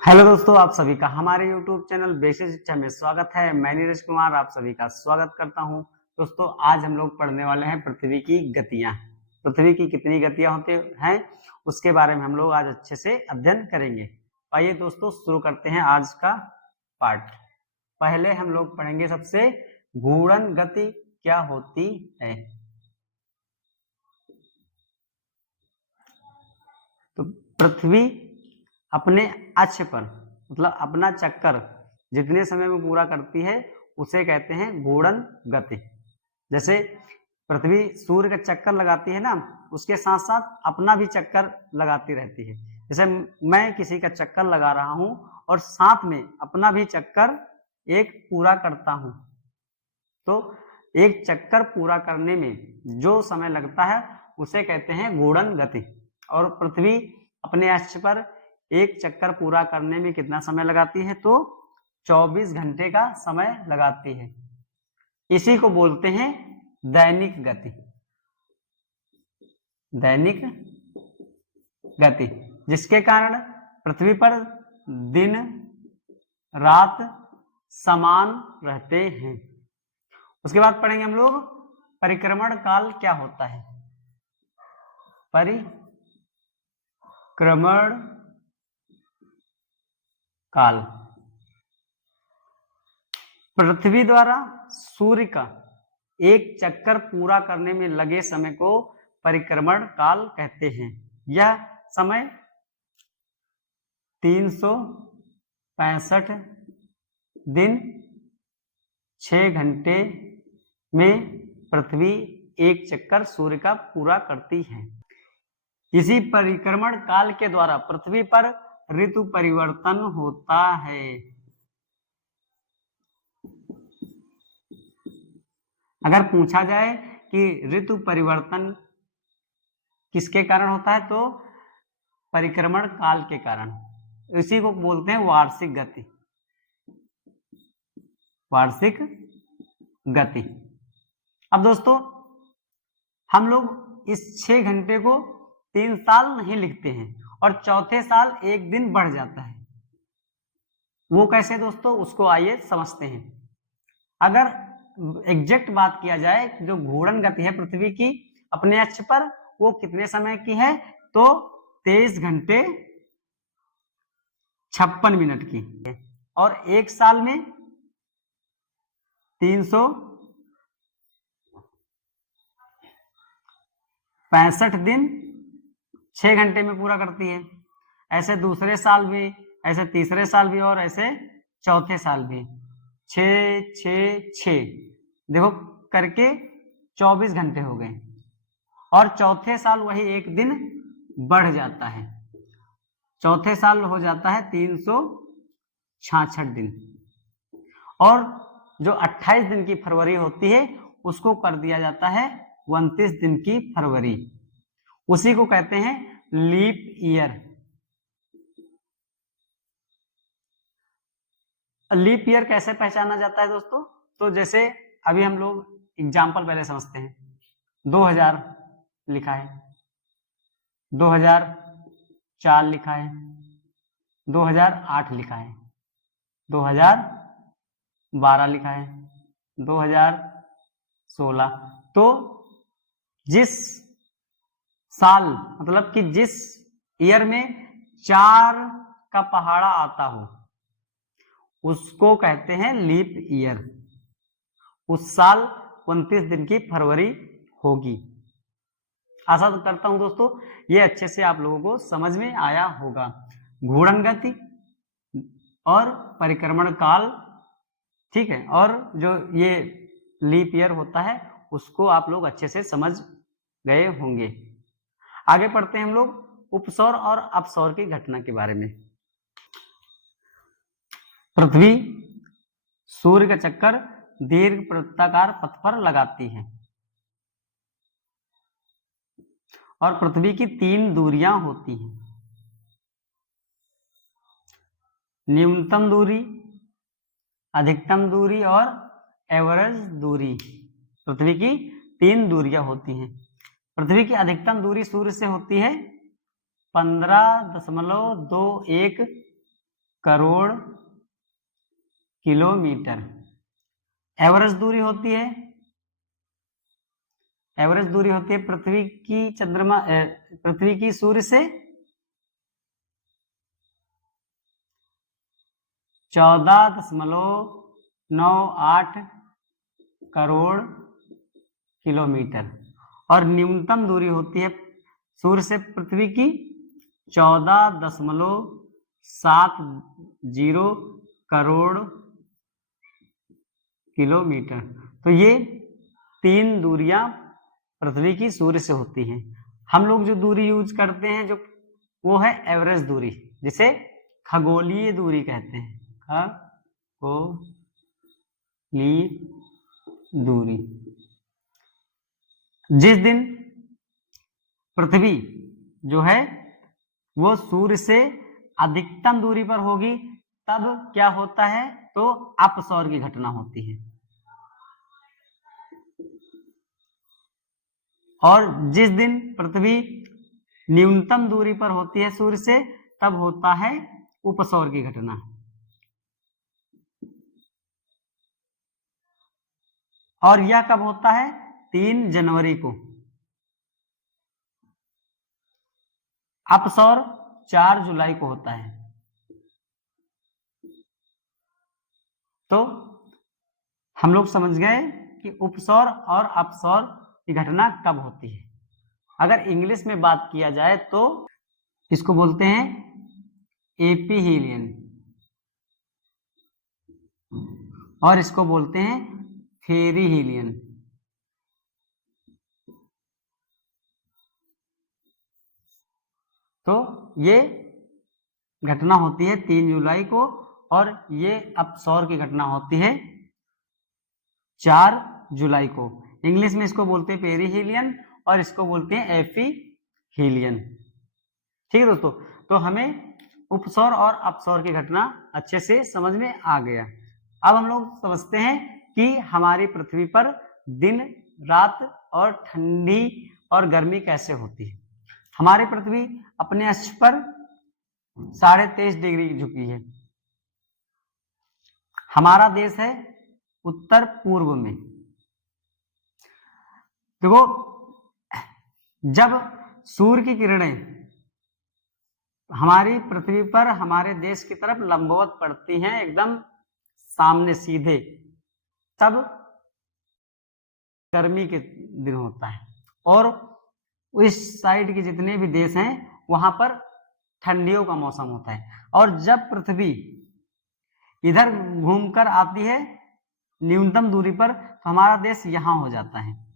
Hello दोस्तों, आप सभी का हमारे YouTube चैनल बेसिक शिक्षा में स्वागत है। मैं नीरज कुमार आप सभी का स्वागत करता हूं। दोस्तों, आज हम लोग पढ़ने वाले हैं पृथ्वी की गतियां। पृथ्वी की कितनी गतियां होती हैं उसके बारे में हम लोग आज अच्छे से अध्ययन करेंगे। आइए दोस्तों, शुरू करते हैं आज का पार्ट। पहले हम लोग पढ़ेंगे सबसे घूर्णन गति क्या होती है। तो पृथ्वी अपने अक्ष पर मतलब अपना चक्कर जितने समय में पूरा करती है उसे कहते हैं घूर्णन गति। जैसे पृथ्वी सूर्य का चक्कर लगाती है ना, उसके साथ साथ अपना भी चक्कर लगाती रहती है। जैसे मैं किसी का चक्कर लगा रहा हूं और साथ में अपना भी चक्कर एक पूरा करता हूं, तो एक चक्कर पूरा करने में जो समय लगता है उसे कहते हैं घूर्णन गति। और पृथ्वी अपने अक्ष पर एक चक्कर पूरा करने में कितना समय लगाती है, तो 24 घंटे का समय लगाती है। इसी को बोलते हैं दैनिक गति। दैनिक गति जिसके कारण पृथ्वी पर दिन रात समान रहते हैं। उसके बाद पढ़ेंगे हम लोग परिक्रमण काल क्या होता है। परिक्रमण काल पृथ्वी द्वारा सूर्य का एक चक्कर पूरा करने में लगे समय को परिक्रमण काल कहते हैं। यह समय 365 दिन 6 घंटे में पृथ्वी एक चक्कर सूर्य का पूरा करती है। इसी परिक्रमण काल के द्वारा पृथ्वी पर ऋतु परिवर्तन होता है। अगर पूछा जाए कि ऋतु परिवर्तन किसके कारण होता है, तो परिक्रमण काल के कारण। इसी को बोलते हैं वार्षिक गति। वार्षिक गति। अब दोस्तों, हम लोग इस 6 घंटे को 3 साल नहीं लिखते हैं और चौथे साल एक दिन बढ़ जाता है। वो कैसे दोस्तों, उसको आइए समझते हैं। अगर एग्जैक्ट बात किया जाए, जो घूर्णन गति है पृथ्वी की अपने अक्ष पर, वो कितने समय की है, तो 23 घंटे 56 मिनट की है। और एक साल में 365 दिन 6 घंटे में पूरा करती है। ऐसे दूसरे साल भी, ऐसे तीसरे साल भी और ऐसे चौथे साल भी। 6 देखो करके 24 घंटे हो गए और चौथे साल वही एक दिन बढ़ जाता है। चौथे साल हो जाता है 366 दिन। और जो 28 दिन की फरवरी होती है उसको कर दिया जाता है 29 दिन की फरवरी। उसी को कहते हैं लीप ईयर। लीप ईयर कैसे पहचाना जाता है दोस्तों, तो जैसे अभी हम लोग एग्जाम्पल पहले समझते हैं। 2000 लिखा है, 2004 लिखा है, 2008 लिखा है, 2012 लिखा है, 2016। तो जिस साल मतलब कि जिस ईयर में 4 का पहाड़ा आता हो उसको कहते हैं लीप ईयर। उस साल 29 दिन की फरवरी होगी। आशा करता हूं दोस्तों ये अच्छे से आप लोगों को समझ में आया होगा। घूर्णन गति और परिक्रमण काल, ठीक है, और जो ये लीप ईयर होता है उसको आप लोग अच्छे से समझ गए होंगे। आगे पढ़ते हैं हम लोग उपसौर और अपसौर की घटना के बारे में। पृथ्वी सूर्य का चक्कर दीर्घ वृत्ताकार पथ पर लगाती है और पृथ्वी की 3 दूरियां होती हैं। न्यूनतम दूरी, अधिकतम दूरी और एवरेज दूरी। पृथ्वी की 3 दूरियां होती हैं। पृथ्वी की अधिकतम दूरी सूर्य से होती है 15.21 करोड़ किलोमीटर एवरेज दूरी होती है। एवरेज दूरी होती है पृथ्वी की सूर्य से 14.98 करोड़ किलोमीटर और न्यूनतम दूरी होती है सूर्य से पृथ्वी की 14.70 करोड़ किलोमीटर। तो ये 3 दूरियां पृथ्वी की सूर्य से होती हैं। हम लोग जो दूरी यूज करते हैं जो वो है एवरेज दूरी, जिसे खगोलीय दूरी कहते हैं। खगोलीय दूरी। जिस दिन पृथ्वी जो है वो सूर्य से अधिकतम दूरी पर होगी तब क्या होता है, तो अपसौर की घटना होती है। और जिस दिन पृथ्वी न्यूनतम दूरी पर होती है सूर्य से तब होता है उपसौर की घटना। और यह कब होता है? 3 जनवरी को। अपसौर 4 जुलाई को होता है। तो हम लोग समझ गए कि उपसौर और अपसौर की घटना कब होती है। अगर इंग्लिश में बात किया जाए तो इसको बोलते हैं एपीहीलियन और इसको बोलते हैं फेरीहीलियन। तो ये घटना होती है 3 जुलाई को और ये अपसौर की घटना होती है 4 जुलाई को। इंग्लिश में इसको बोलते हैं पेरीहीलियन और इसको बोलते हैं एपीहीलियन। ठीक है दोस्तों, तो हमें उपसौर और अपसौर की घटना अच्छे से समझ में आ गया। अब हम लोग समझते हैं कि हमारी पृथ्वी पर दिन रात और ठंडी और गर्मी कैसे होती है। हमारी पृथ्वी अपने अक्ष पर 23.5 डिग्री झुकी है। हमारा देश है उत्तर पूर्व में। देखो, जब सूर्य की किरणें हमारी पृथ्वी पर हमारे देश की तरफ लंबवत पड़ती हैं एकदम सामने सीधे, तब गर्मी के दिन होता है और इस साइड के जितने भी देश हैं वहां पर ठंडियों का मौसम होता है। और जब पृथ्वी इधर घूमकर आती है न्यूनतम दूरी पर तो हमारा देश यहां हो जाता है।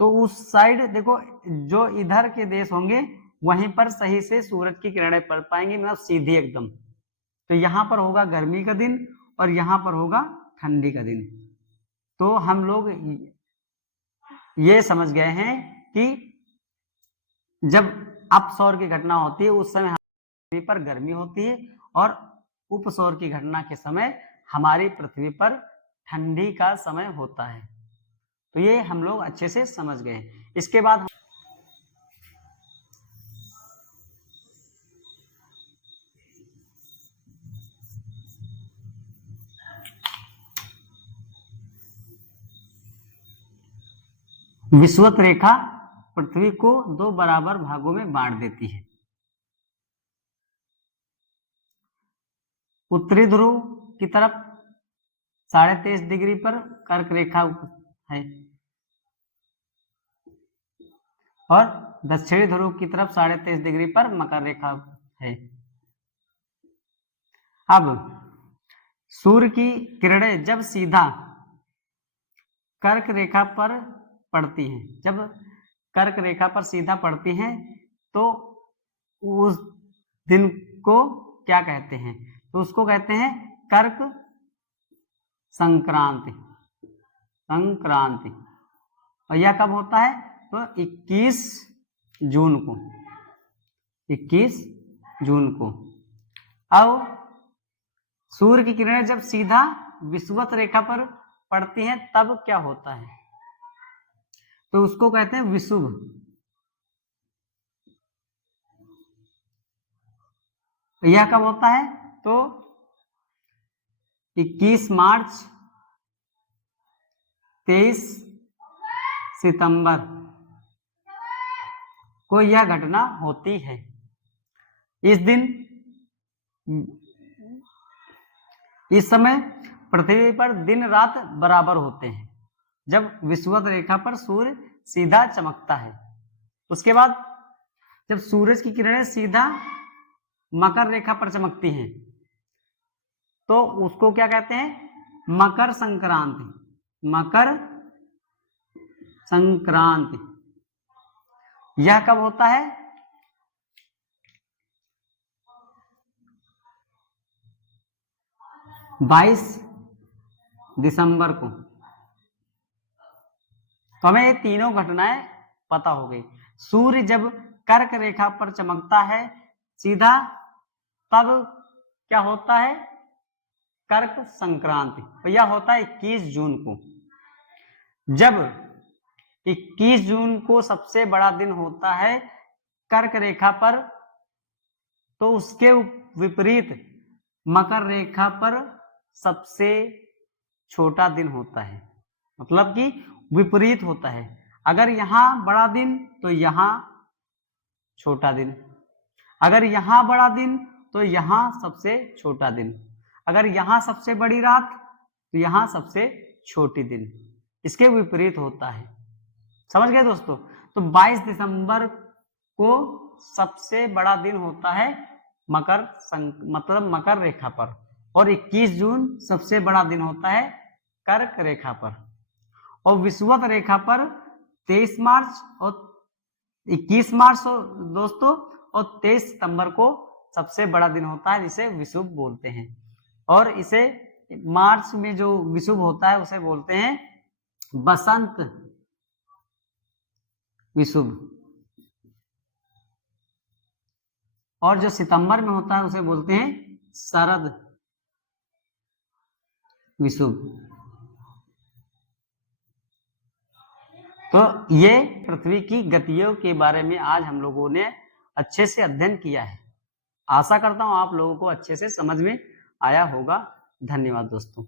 तो उस साइड देखो, जो इधर के देश होंगे वहीं पर सही से सूरज की किरणें पड़ पाएंगी, मतलब सीधी एकदम। तो यहाँ पर होगा गर्मी का दिन और यहाँ पर होगा ठंडी का दिन। तो हम लोग ये समझ गए हैं कि जब अपसौर की घटना होती है उस समय पृथ्वी पर गर्मी होती है और उपसौर की घटना के समय हमारी पृथ्वी पर ठंडी का समय होता है। तो ये हम लोग अच्छे से समझ गए। इसके बाद विषुवत रेखा पृथ्वी को 2 बराबर भागों में बांट देती है। उत्तरी ध्रुव की तरफ 23.5 डिग्री पर कर्क रेखा है और दक्षिणी ध्रुव की तरफ 23.5 डिग्री पर मकर रेखा है। अब सूर्य की किरणें जब सीधा कर्क रेखा पर पड़ती हैं, जब कर्क रेखा पर सीधा पड़ती हैं तो उस दिन को क्या कहते हैं? तो उसको कहते हैं कर्क संक्रांति। संक्रांति। और यह कब होता है? तो 21 जून को। 21 जून को। अब सूर्य की किरणें जब सीधा विषुवत रेखा पर पड़ती हैं तब क्या होता है? तो उसको कहते हैं विषुव। यह कब होता है? तो 21 मार्च, 23 सितंबर को यह घटना होती है। इस दिन, इस समय पृथ्वी पर दिन रात बराबर होते हैं जब विषुवत रेखा पर सूर्य सीधा चमकता है। उसके बाद जब सूरज की किरणें सीधा मकर रेखा पर चमकती हैं तो उसको क्या कहते हैं? मकर संक्रांति। मकर संक्रांति यह कब होता है? 22 दिसंबर को। तो हमें ये तीनों घटनाएं पता हो गई। सूर्य जब कर्क रेखा पर चमकता है सीधा, तब क्या होता है? कर्क संक्रांति। तो यह होता है 21 जून को। जब 21 जून को सबसे बड़ा दिन होता है कर्क रेखा पर, तो उसके विपरीत मकर रेखा पर सबसे छोटा दिन होता है। मतलब कि विपरीत होता है। अगर यहां बड़ा दिन तो यहां छोटा दिन, अगर यहां बड़ा दिन तो यहां सबसे छोटा दिन, अगर यहां सबसे बड़ी रात तो यहां सबसे छोटी दिन। इसके विपरीत होता है। समझ गए दोस्तों? तो 22 दिसंबर को सबसे बड़ा दिन होता है मतलब मकर रेखा पर, और 21 जून सबसे बड़ा दिन होता है कर्क रेखा पर। और विषुवत रेखा पर 23 मार्च और 21 मार्च दोस्तों और 23 सितंबर को सबसे बड़ा दिन होता है, जिसे विषुव बोलते हैं। और इसे मार्च में जो विषुव होता है उसे बोलते हैं बसंत विषुव, और जो सितंबर में होता है उसे बोलते हैं शरद विषुव। तो ये पृथ्वी की गतियों के बारे में आज हम लोगों ने अच्छे से अध्ययन किया है। आशा करता हूं आप लोगों को अच्छे से समझ में आया होगा। धन्यवाद दोस्तों।